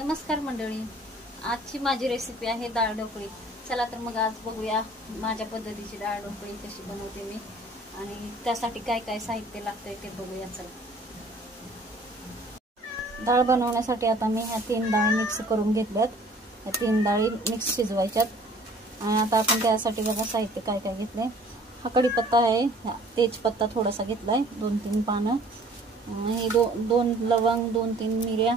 नमस्कार मंडळी, आजची माझी रेसिपी आहे डाळ ढोकळी। चला तर मग आज बघूया माझ्या पद्धतीची डाळ ढोकळी कशी बनवते मी आणि त्यासाठी काय काय साहित्य लागतंय ते बघूया। चला, डाळ बनवण्यासाठी आता मी ह्या 3 डाळी मिक्स करून घेतल्यात। ह्या 3 डाळी मिक्स शिजवायच्यात आणि आता आपण त्यासाठी बघा साहित्य काय काय घेतलंय। हा कढीपत्ता आहे, तेजपत्ता थोडासा घेतलाय, 2-3 पानं, हे 2 लवंग, 2-3 मिऱ्या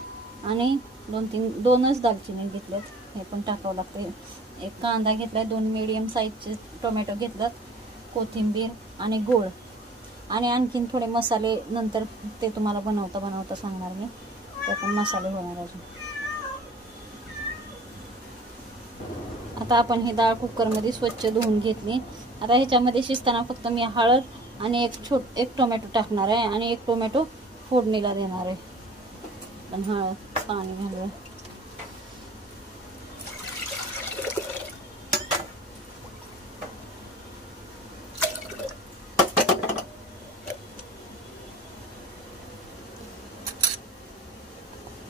आणि 2-3 दालचिनी घेतल्यात, हे पण टाकावं लागतं। एक कांदा घेतलाय, 2 मीडियम साईजचे टोमॅटो घेतलात, कोथिंबीर आणि गूळ आणि आणखीन थोडे मसाले नंतर ते तुम्हाला बनवता सांगणार मी, ते पण मसाले होणार अजून। आता आपण ही डाळ कुकरमध्ये स्वच्छ धुवून घेतली। आता ह्याच्यामध्ये शिजताना फक्त मी हळद आणि एक टोमॅटो टाकणार आहे आणि 1 टोमॅटो फोडणीला देणार आहे। पण हळद पाणी घालूया।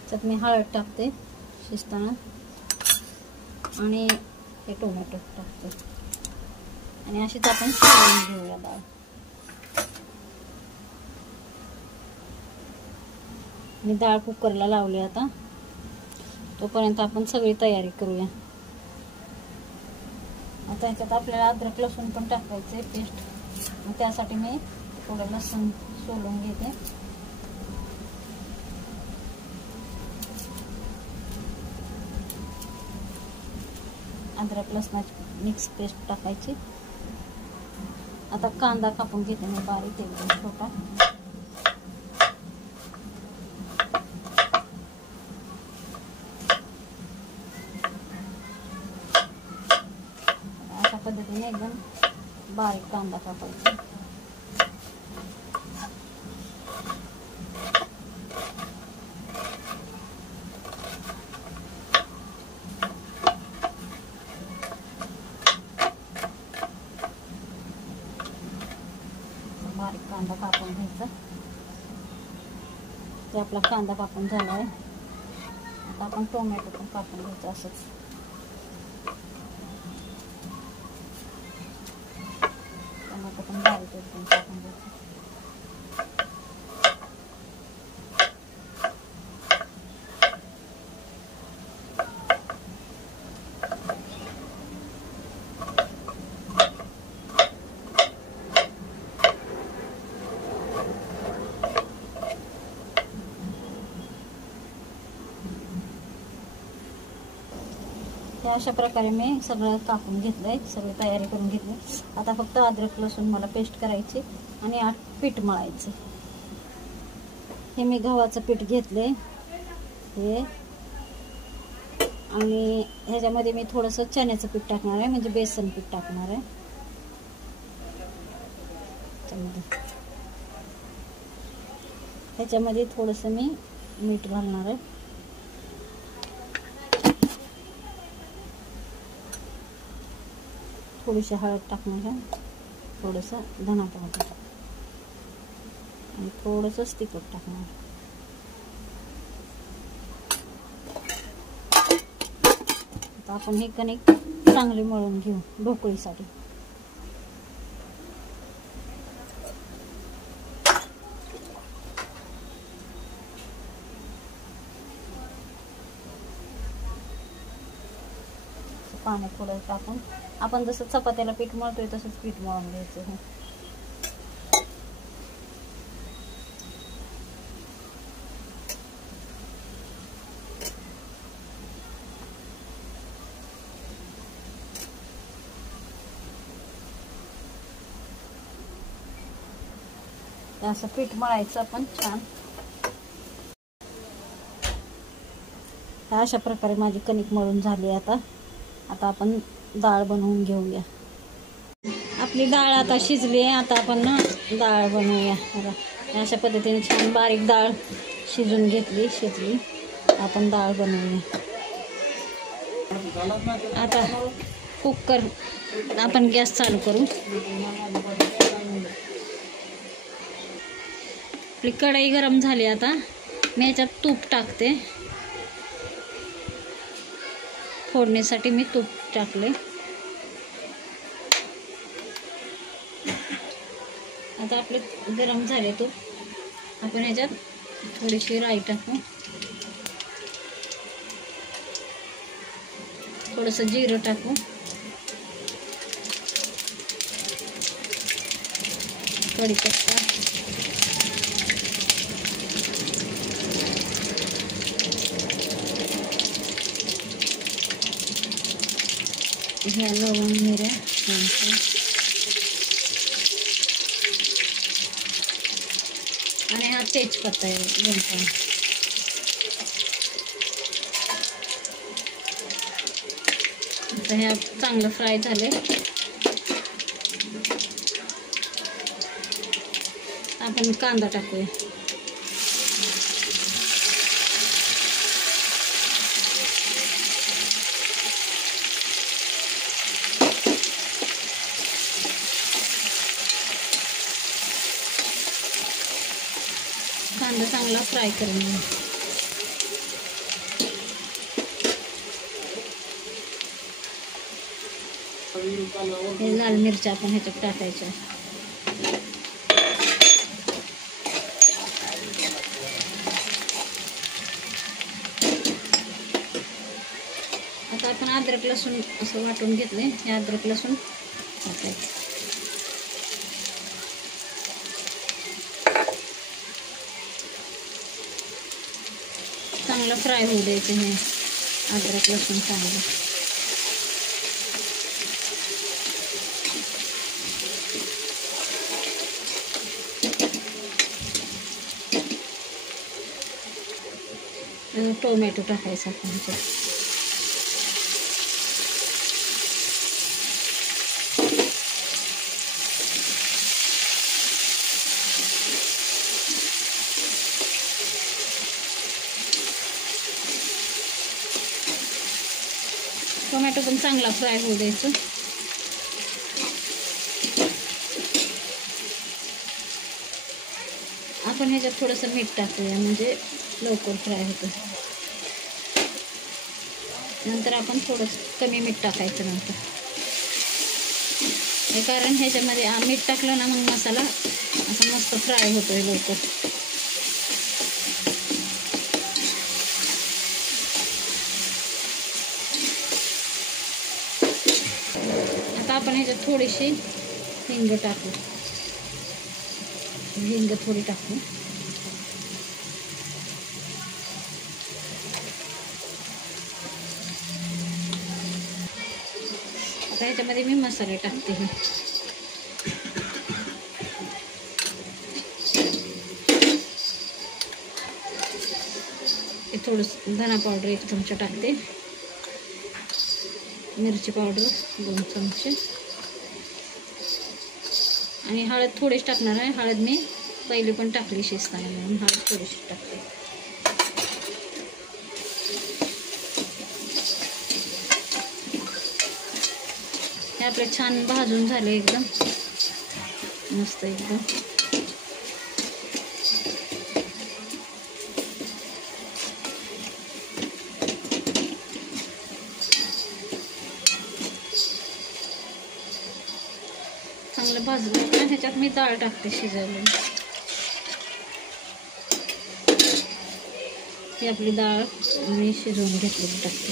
त्यात मी हळद टाकते शिजताना आणि हे टोमॅटो टाकते आणि अशीच आपण शिजवून घेऊया डाळ। मी डाळ कुकरला लावली, आता तोपर्यंत आपण सगळी तयारी करूया। आता ह्याच्यात आपल्याला अद्रक लसूण पण टाकायचे पेस्ट, मग त्यासाठी मी थोडं लसूण सोलून घेते। अद्रक लसणाची मिक्स पेस्ट टाकायची। आता कांदा कापून घेते मी बारीक, एकदम छोटा। अशा पद्धतीने एकदम बारीक कांदा कापायचा। बारीक कांदा कापून घ्यायचा। ते आपला कांदा कापून झाला आहे। आता आपण टोमॅटो पण कापून घ्यायचं असंच। टोमॅटो पण बारीक एकदम कापून घ्यायचं। अशा प्रकारे मी सगळं कापून घेतलंय, सगळी तयारी करून घेतली। आता फक्त अद्रक लसूण मला पेस्ट करायची आणि पीठ मळायचं। हे मी गव्हाचं पीठ घेतलंय हे, आणि ह्याच्यामध्ये मी थोडंसं चण्याचं पीठ टाकणार आहे, म्हणजे बेसन पीठ टाकणार आहे ह्याच्यामध्ये थोडंसं मी मीठ घालणार आहे। थोडीशी हळद टाकणार आहे, थोडंसं धना पावडर आणि थोडंसं तिखट टाकणार। आता आपण हे कणिक चांगले मळून घेऊ ढोकळीसाठी। पाणी थोडं टाकून आपण जसं चपात्याला पीठ मळतोय तसंच पीठ मळून घ्यायचं हे। असं पीठ मळायचं आपण छान। अशा प्रकारे माझी कणिक मळून झाली। आता आपण डाळ बनवून घेऊया। आपली डाळ आता शिजली आहे, आता आपण ना डाळ बनवूया। अशा पद्धतीने छान बारीक डाळ शिजून शिजली, आपण डाळ बनवूया। आता कुकर आपण गॅस चालू करू। आपली कढई गरम झाली, आता मी याच्यात तूप टाकते। फोडणीसाठी मी तूप टाकले. आता आपले गरम झाले तूप. आपण ह्याच्यात थोडीशी राई टाकू, थोडंसं जिरं टाकू, कढीपत्ता, ह्या लवंग मिऱ्या, आणि हा तेजपत्ता आहे दोन. आता ह्या चांगलं फ्राय झाले. आपण कांदा टाकूया. कांदा चांगला फ्राय करून घ्या. हे लाल मिरच्या आपण ह्याच्यात टाकायच्या. आता आपण अद्रक लसूण असं वाटून घेतले. हे अद्रक लसूण टाकायचं. चांगलं फ्राय होऊ द्यायचं हे अद्रक लसूण चांगलं. टोमॅटो टाकायचा आपण ह्याच्यात. टोमॅटो पण चांगला फ्राय होऊ द्यायचं. आपण ह्याच्यात थोडंसं मीठ टाकूया म्हणजे लवकर फ्राय होतं. नंतर आपण थोडं कमी मीठ टाकायचं नंतर, कारण ह्याच्यामध्ये मीठ टाकलं ना मग मसाला असा मस्त फ्राय होतोय लवकर. आता आपण ह्याच्यात थोडीशी हिंग टाकू. हिंग थोडी टाकू. आता ह्याच्यामध्ये मी मसाले टाकते. हे थोडंसं धना पावडर 1 चमचा टाकते. मिरची पावडर 2 चमचे आणि हळद थोडीशी टाकणार आहे. हळद मी पहिली पण टाकली शिजताना म्हणून हळद थोडीशी टाकते. हे आपले छान भाजून झाले एकदम मस्त एकदम. चांगलं भाजलं तर ह्याच्यात मी डाळ टाकते शिजवलेली. ही आपली डाळ मी शिजवून घेतलेली टाकते.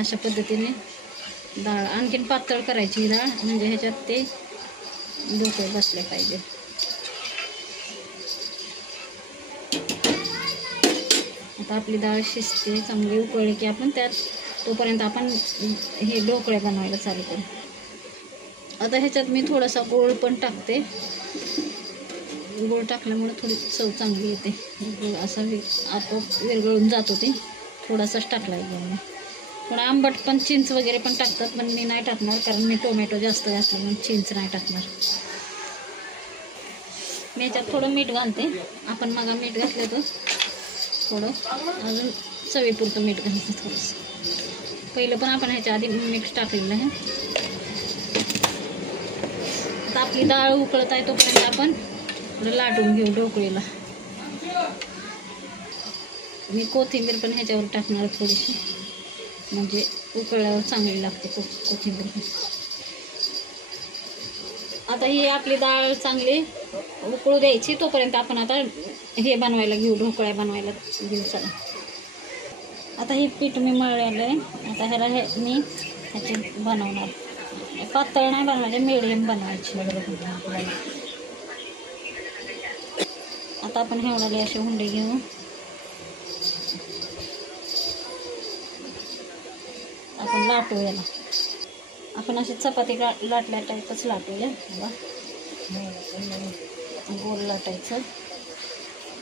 अशा पद्धतीने डाळ आणखीन पातळ करायची डाळ म्हणजे ह्याच्यात ते डोके बसले पाहिजे. आता आपली डाळ शिजते चांगली उकळली की आपण त्यात तोपर्यंत आपण हे ढोकळे बनवायला चालू करू. आता ह्याच्यात मी थोडासा गोळ पण टाकते. गोळ टाकल्यामुळे थोडी चव चांगली येते. गोळ असा आपोआप विरघळून जातो. ते थोडासाच टाकला आहे. थोडा आंबट पण चिंच वगैरे पण टाकतात पण मी नाही टाकणार कारण मी टोमॅटो जास्त घातलं म्हणून चिंच नाही टाकणार. मी ह्याच्यात थोडं मीठ घालते. आपण मग मीठ घातलं तर थोडं अजून चवीपुरतं मीठ घालते थोडंसं. पहिलं पण आपण ह्याच्या आधी मिक्स टाकलेलं आहे. आता आपली डाळ उकळत आहे तोपर्यंत आपण लाटून घेऊ ढोकळीला. मी कोथिंबीर पण ह्याच्यावर टाकणार थोडीशी, म्हणजे उकळल्यावर चांगली लागते कोथिंबीर. आता ही आपली डाळ चांगली उकळू द्यायची, तोपर्यंत आपण आता हे बनवायला घेऊ, ढोकळ्या बनवायला घेऊ. चला, आता हे पीठ मी मळलेलं आहे. आता ह्याला मी ह्याची बनवणार. पातळ नाही बनवायचे, मीडियम बनवायची. आता आपण हेवढाले असे हुंडे घेऊ. आपण लाटू याला. आपण अशी चपाती लाटल्या टाईपच लाटूया. गोल लाटायचं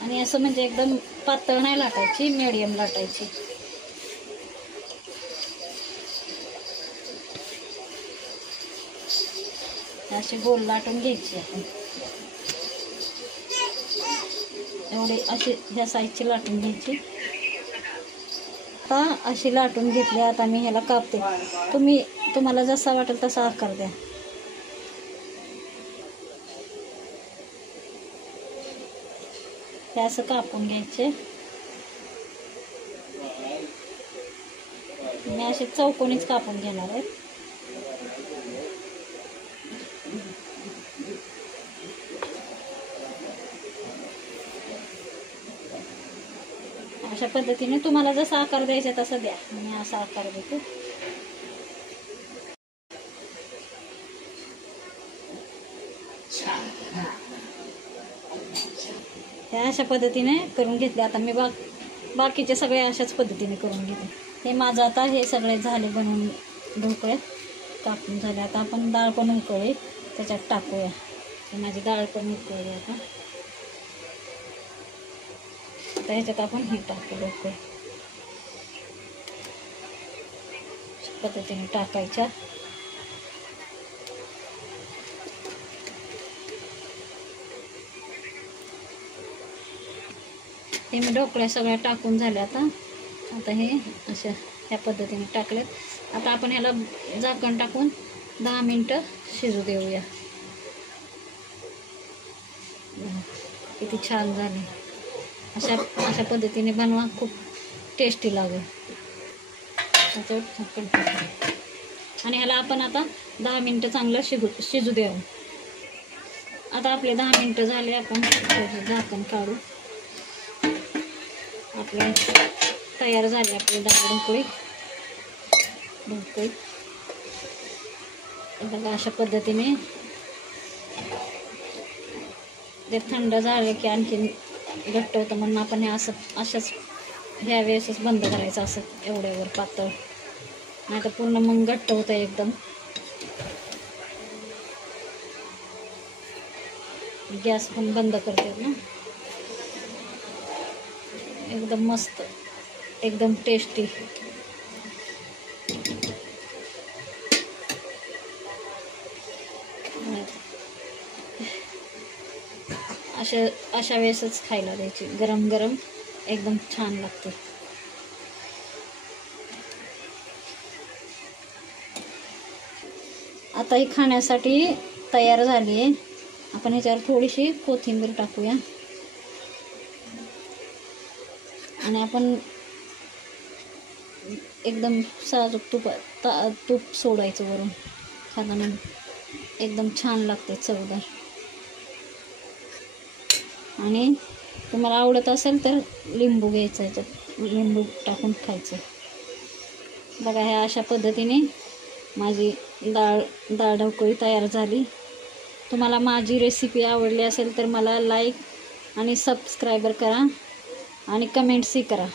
आणि असं म्हणजे एकदम पातळ नाही लाटायची, मीडियम लाटायची. अशी गोल लाटून घ्यायची आपण. एवढे अशी ह्या साईजची लाटून घ्यायची. आता अशी लाटून घेतली. आता मी ह्याला कापते. तुम्हाला जसा वाटेल तसा आकार द्या. हे असं कापून घ्यायचे. मी असे चौकोनीच कापून घेणार आहे. अशा पद्धतीने तुम्हाला जसा आकार द्यायचा तसा द्या. मी असा आकार देते. हे अशा पद्धतीने करून घेतले. आता मी बाकीचे सगळे अशाच पद्धतीने करून घेते. हे माझं आता हे सगळे झाले बनवून, ढोकळे कापून झाले. आता आपण डाळ पण उकळी त्याच्यात टाकूया. माझी डाळ पण उकळली. आता ह्याच्यात आपण हे टाकू ढोकळे पद्धतीने टाकायच्या. हे मी ढोकळ्या सगळ्या टाकून झाल्या. आता हे अशा ह्या पद्धतीने टाकलेत. आता आपण ह्याला झाकण टाकून 10 मिनिटं शिजू देऊया. किती छान झाले. अशा पद्धतीने बनवा, खूप टेस्टी लागेल. आणि ह्याला आपण आता 10 मिनिटं चांगलं शिजू द्यावं. आता आपले 10 मिनिटं झाले. आपण झाकण काढू. आपले तयार झाले आपली डाळ ढोकळी. बघा अशा पद्धतीने. ते थंड झाले की आणखीन घट्ट होतं, म्हणून आपण हे अशाच ह्या वेळेसच बंद करायचं. असं एवढ्यावर पातळ, नाही तर पूर्ण मग घट्ट होतं एकदम. गॅस पण बंद करते ना. एकदम मस्त, एकदम टेस्टी. अशा वेळेसच खायला द्यायची. गरम गरम एकदम छान लागते. आता ही खाण्यासाठी तयार झाली आहे. आपण ह्याच्यावर थोडीशी कोथिंबीर टाकूया आणि आपण एकदम साजूक तूप सोडायचं वरून. खाताना एकदम छान लागते, चवदार. आणि तुम्हाला आवडत असेल तर लिंबू घ्यायचं, ह्याच्यात लिंबू टाकून खायचं. बघा ह्या अशा पद्धतीने माझी डाळ ढोकळी तयार झाली. तुम्हाला माझी रेसिपी आवडली असेल तर मला लाईक आणि सबस्क्राईबर करा आणि कमेंट्सही करा.